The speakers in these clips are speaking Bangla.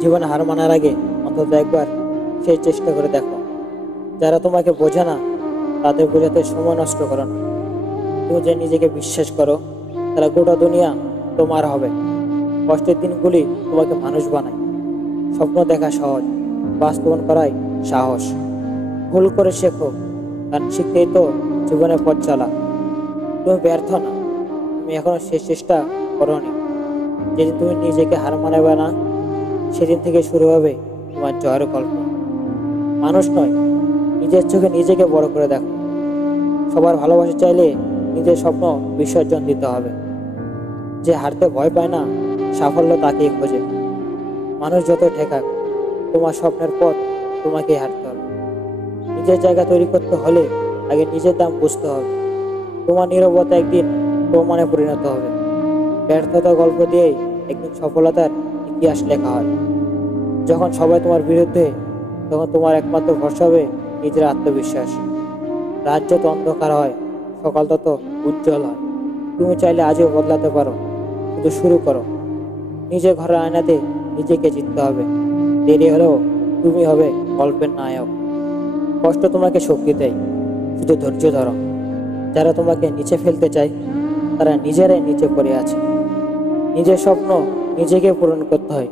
জীবনে হার মানার আগে অন্তত একবার সেই চেষ্টা করে দেখো। যারা তোমাকে বোঝে না তাদের বোঝাতে সময় নষ্ট করো না। তুমি যে নিজেকে বিশ্বাস করো তারা গোটা দুনিয়া তোমার হবে। কষ্টের দিনগুলি তোমাকে মানুষ বানায়। স্বপ্ন দেখা সহজ, বাস্তবায়ন করাই সাহস। ভুল করে শেখো, কারণ শিখতেই তো জীবনের পথ চলা। তুমি ব্যর্থ না, তুমি এখনো শেষ চেষ্টা করোনি। যেদিন তুমি নিজেকে হার মানাবে না সেদিন থেকে শুরু হবে তোমার জয়ের গল্প। মানুষ নয়, নিজের চোখে নিজেকে বড় করে দেখো। সবার ভালোবাসা চাইলে নিজের স্বপ্ন বিসর্জন দিতে হবে। যে হারতে ভয় পায় না সাফল্য তাকেই খোঁজে। মানুষ যত ঠেকাক, তোমার স্বপ্নের পথ তোমাকেই হাঁটতে হবে। নিজের জায়গা তৈরি করতে হলে আগে নিজের দাম বুঝতে হবে। তোমার নীরবতা একদিন প্রমাণে পরিণত হবে। ব্যর্থতার গল্প দিয়েই একদিন সফলতার ইতিহাস লেখা হয়। যখন সবাই তোমার বিরুদ্ধে, তখন তোমার একমাত্র ভরসা হবে নিজের আত্মবিশ্বাস। রাত যত অন্ধকার হয়, সকাল তত উজ্জ্বল হয়। তুমি চাইলে আজও বদলাতে পারো, শুধু শুরু করো। নিজের ঘরের আয়নাতে নিজেকে জিততে হবে। দেরি হলেও তুমি হবে গল্পের নায়ক। কষ্ট তোমাকে শক্তি দেয়, শুধু ধৈর্য ধরো। যারা তোমাকে নিচে ফেলতে চায় তারা নিজেরাই নিচে পড়ে আছে। নিজের স্বপ্ন নিজেকে পূরণ করতে হয়,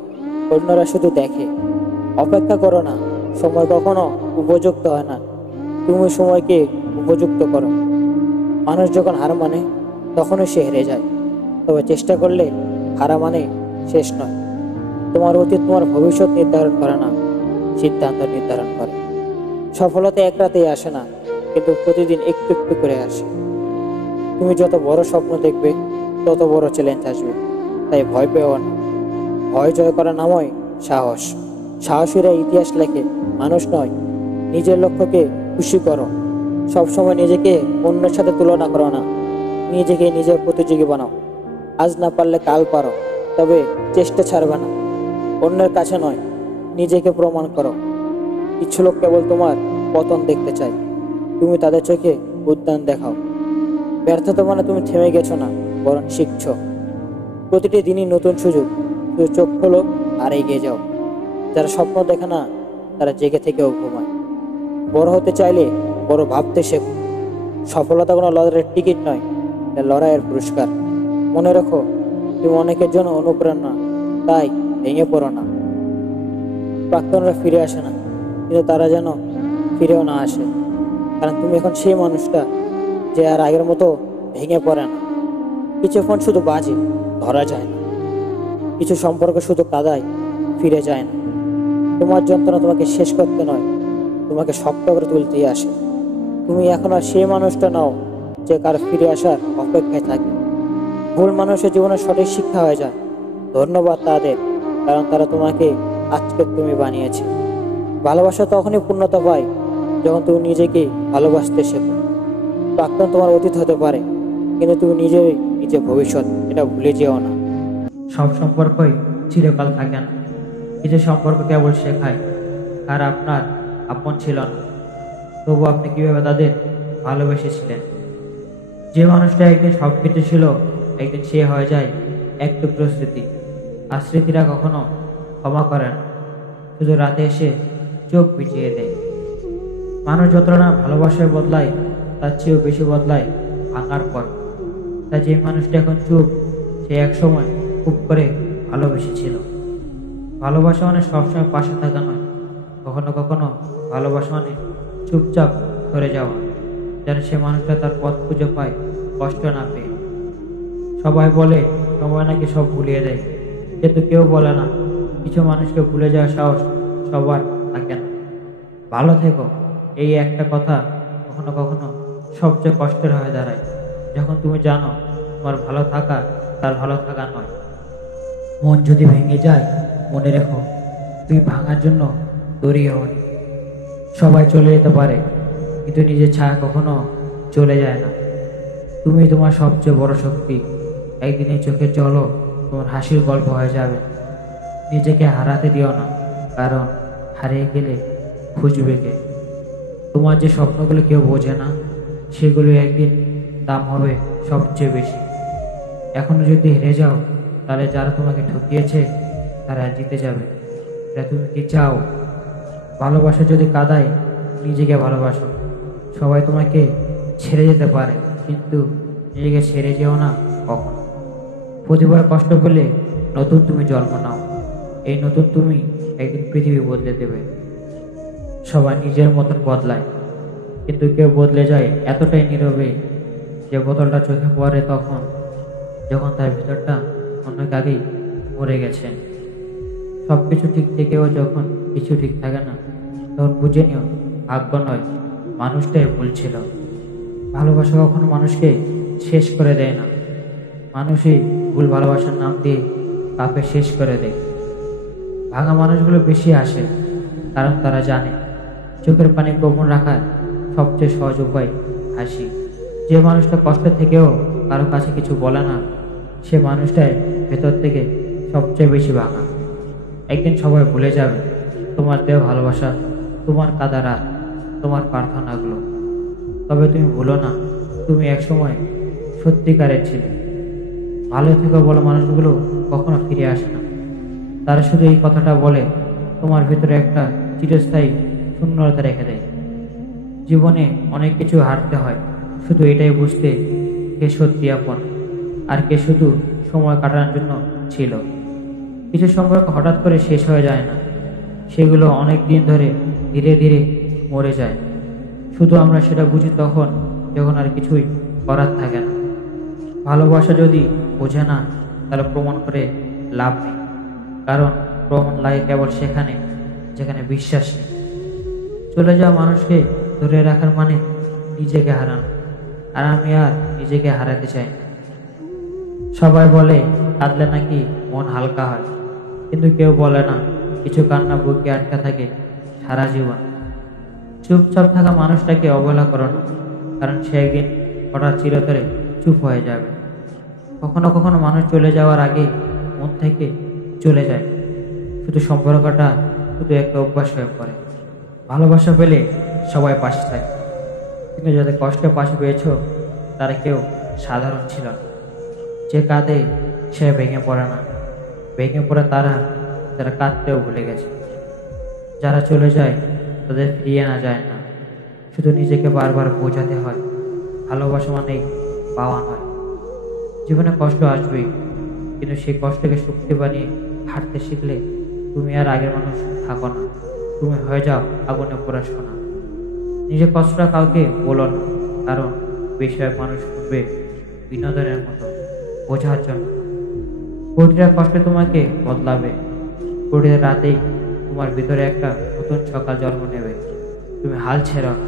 অন্যরা শুধু দেখে। অপেক্ষা করো না, সময় কখনো উপযুক্ত হয় না। তুমি সময়কে উপযুক্ত করো। মানুষ যখন হার মানে তখনই সে হেরে যায়, তবে চেষ্টা করলে হারা মানে শেষ নয়। তোমার অতীত তোমার ভবিষ্যৎ নির্ধারণ করে না, সিদ্ধান্ত নির্ধারণ করে। সফলতা এক রাতেই আসে না, কিন্তু প্রতিদিন একটু একটু করে আসে। তুমি যত বড় স্বপ্ন দেখবে তত বড় চ্যালেঞ্জ আসবে, তাই ভয় পেও না। ভয় জয় করার নামই সাহস। সাহসীরা ইতিহাস লেখে, মানুষ নয়। নিজের লক্ষ্যকে খুশি করো। সবসময় নিজেকে অন্যের সাথে তুলনা করো না, নিজেকে নিজের প্রতিযোগী বানাও। আজ না পারলে কাল পারো, তবে চেষ্টা ছাড়বে না। অন্যের কাছে নয়, নিজেকে প্রমাণ করো। কিছু লোক কেবল তোমার পতন দেখতে চায়, তুমি তাদের চোখে উদ্যান দেখাও। ব্যর্থতা মানে তুমি থেমে গেছো না, বরং শিখছো। প্রতিটি দিনই নতুন সুযোগ, শুধু চোখ খোলো আর এগিয়ে যাও। যারা স্বপ্ন দেখে না তারা জেগে থেকেও ঘুমায়। বড় হতে চাইলে বড় ভাবতে শেখো। সফলতা কোনো লড়াইয়ের টিকিট নয়, এটা লড়াইয়ের পুরস্কার। মনে রাখো, তুমি অনেকের জন্য অনুপ্রেরণা, তাই ভেঙে পড়ো না। প্রাক্তনরা ফিরে আসে না, কিন্তু তারা যেন ফিরেও না আসে। কারণ তুমি এখন সেই মানুষটা যে আর আগের মতো ভেঙে পড়ে না। কিছু ফোন শুধু বাজে, ধরা যায় না। কিছু সম্পর্ক শুধু কাদায়, ফিরে যায় না। তোমার যন্ত্রণা তোমাকে শেষ করতে নয়, তোমাকে শক্ত করে তুলতেই আসে। তুমি এখন আর সেই মানুষটা নাও যে কার ফিরে আসার অপেক্ষায় থাকে। ভুল মানুষের জীবনে সঠিক শিক্ষা হয়ে যায়। ধন্যবাদ তাদের, কারণ তারা তোমাকে আজকে তুমি বানিয়েছে। ভালোবাসা তখনই পূর্ণতা পায় যখন তুমি নিজেকে ভালোবাসতে শেখো। প্রাক্তন তোমার অতীত হতে পারে, কিন্তু তুমি নিজেই নিজের ভবিষ্যৎ, এটা ভুলে যেও না। সব সম্পর্কই চিরকাল থাকে না। কিছু সম্পর্ক কেবল শেখায় আর আপনার আপন ছিল না, তবু আপনি কিভাবে তাদের ভালোবেসেছিলেন। যে মানুষটা একদিন সবকিছু ছিল, একদিন সে হয়ে যায় এক টুকরো স্মৃতি। আর স্মৃতিরা কখনো ক্ষমা করে না, শুধু রাতে এসে চোখ পিছিয়ে দেয়। মানুষ যতটা না ভালোবাসায় বদলায়, তার চেয়েও বেশি বদলায় ভাঙার পর। তাই যে মানুষটা এখন চুপ, সে একসময় খুব করে ভালোবেসেছিল। ভালোবাসা মানে সবসময় পাশে থাকা নয়, কখনো কখনো ভালোবাসা মানে চুপচাপ সরে যাওয়া, যেন সে মানুষটা তার পথ খুঁজে পায়, কষ্ট না পেয়ে। সবাই বলে সময় নাকি সব ভুলিয়ে দেয়, কিন্তু কেউ বলে না কিছু মানুষকে ভুলে যাওয়ার সাহস সবার থাকে না। ভালো থেকো, এই একটা কথা কখনো কখনো সবচেয়ে কষ্টের হয়ে দাঁড়ায়, যখন তুমি জানো তোমার ভালো থাকা তার ভালো থাকা নয়। মন যদি ভেঙে যায়, মনে রেখো তুই ভাঙার জন্য তৈরি হওনি। সবাই চলে যেতে পারে, কিন্তু নিজের ছায়া কখনো চলে যায় না। তুমি তোমার সবচেয়ে বড় শক্তি। একদিন এই চোখের জলও তোমার হাসির গল্প হয়ে যাবে। নিজেকে হারাতে দিও না, কারণ হারিয়ে গেলে খুঁজবে কে। তোমার যে স্বপ্নগুলো কেউ বোঝে না, সেগুলো একদিন দাম হবে সবচেয়ে বেশি। এখনো যদি হেরে যাও, তাহলে যারা তোমাকে ঠকিয়েছে তারা জিতে যাবে। এটা তুমি কি চাও? ভালোবাসা যদি কাঁদায়, নিজেকে ভালোবাসো। সবাই তোমাকে ছেড়ে যেতে পারে, কিন্তু নিজেকে ছেড়ে যেও না কখনো। প্রতিবার কষ্ট পেলে নতুন তুমি জন্ম নাও। এই নতুন তুমি একদিন পৃথিবী বদলে দেবে। সবাই নিজের মতন বদলায়, কিন্তু কেউ বদলে যায় এতটাই নীরবে যে বোতলটা চোখে পড়ে তখন, যখন তার ভিতরটা অন্য আগেই মরে গেছে। সবকিছু ঠিক থেকেও যখন কিছু ঠিক থাকে না, তখন বুঝে নিও ভাগ্য নয়, মানুষটাই ভুল ছিল। ভালোবাসা কখনো মানুষকে শেষ করে দেয় না, মানুষই ভুল ভালোবাসার নাম দিয়ে কাউকে শেষ করে দেয়। ভাঙা মানুষগুলো বেশি আসে, কারণ তারা জানে চোখের পানি গোপন রাখার সবচেয়ে সহজ উপায় হাসি। যে মানুষটা কষ্ট থেকেও কারো কাছে কিছু বলে না, সে মানুষটাই ভেতর থেকে সবচেয়ে বেশি ভাঙা। একদিন সবাই ভুলে যাবে তোমার দেওয়া ভালোবাসা, তোমার কাদা রাত, তোমার প্রার্থনাগুলো। তবে তুমি ভুলো না, তুমি একসময় সত্যিকারের ছিলে। ভালো থেকে বলো মানুষগুলো কখনো ফিরে আসে না। তারা শুধু এই কথাটা বলে, তোমার ভিতরে একটা চিরস্থায়ী শূন্যতা রেখে দেয়। জীবনে অনেক কিছু হারতে হয়, শুধু এটাই বুঝতে কে সত্যি আপন আর কে শুধু সময় কাটানোর জন্য ছিল। কিছু সম্পর্ক হঠাৎ করে শেষ হয়ে যায় না, সেগুলো অনেক দিন ধরে ধীরে ধীরে মরে যায়। শুধু আমরা সেটা বুঝি তখন যখন আর কিছুই করার থাকে না। ভালোবাসা যদি বোঝে না, তাহলে প্রমাণ করে লাভ নেই, কারণ প্রমাণ লাগে কেবল সেখানে যেখানে বিশ্বাস নেই। চলে যাওয়া মানুষকে ধরে রাখার মানে নিজেকে হারানো, আর আমি আর নিজেকে হারাতে চাই না। সবাই বলে কাঁদলে নাকি মন হালকা হয়, কিন্তু কেউ বলে না কিছু কান্না বুকে আটকা থাকে সারা জীবন। চুপচাপ থাকা মানুষটাকে অবহেলা করো না, কারণ সে একদিন হঠাৎ চিরতরে চুপ হয়ে যাবে। কখনো কখনো মানুষ চলে যাওয়ার আগে মন থেকে চলে যায়, শুধু সম্পর্কটা শুধু একটা অভ্যাস হয়ে পড়ে। ভালোবাসা পেলে সবাই পাশে থাকে, কিন্তু যাদের কষ্টে পাশে পেয়েছো তারা কেউ সাধারণ ছিল না। যে কাঁদে সে ভেঙে পড়ে না, ভেঙে পড়ে তারা যারা কাঁদতেও ভুলে গেছে। যারা চলে যায় তাদের ফিরিয়ে আনা যায় না, শুধু নিজেকে বারবার বোঝাতে হয় ভালোবাসা মানেই পাওয়া নয়। জীবনে কষ্ট আসবেই, কিন্তু সেই কষ্টকে শক্তি বানিয়ে হাঁটতে শিখলে তুমি আর আগের মানুষ থাকো না, তুমি হয়ে যাও আগুনে পোড়া সোনা। নিজের কষ্টটা কাউকে বলো না, কারণ বেশিরভাগ মানুষ শুনবে বিনোদনের মতো, বোঝার জন্য। প্রতিটা কষ্ট তোমাকে বদলাবে, প্রতিটা রাতেই তোমার ভিতরে একটা নতুন সকাল জন্ম নেবে। তুমি হাল ছেড়ো না।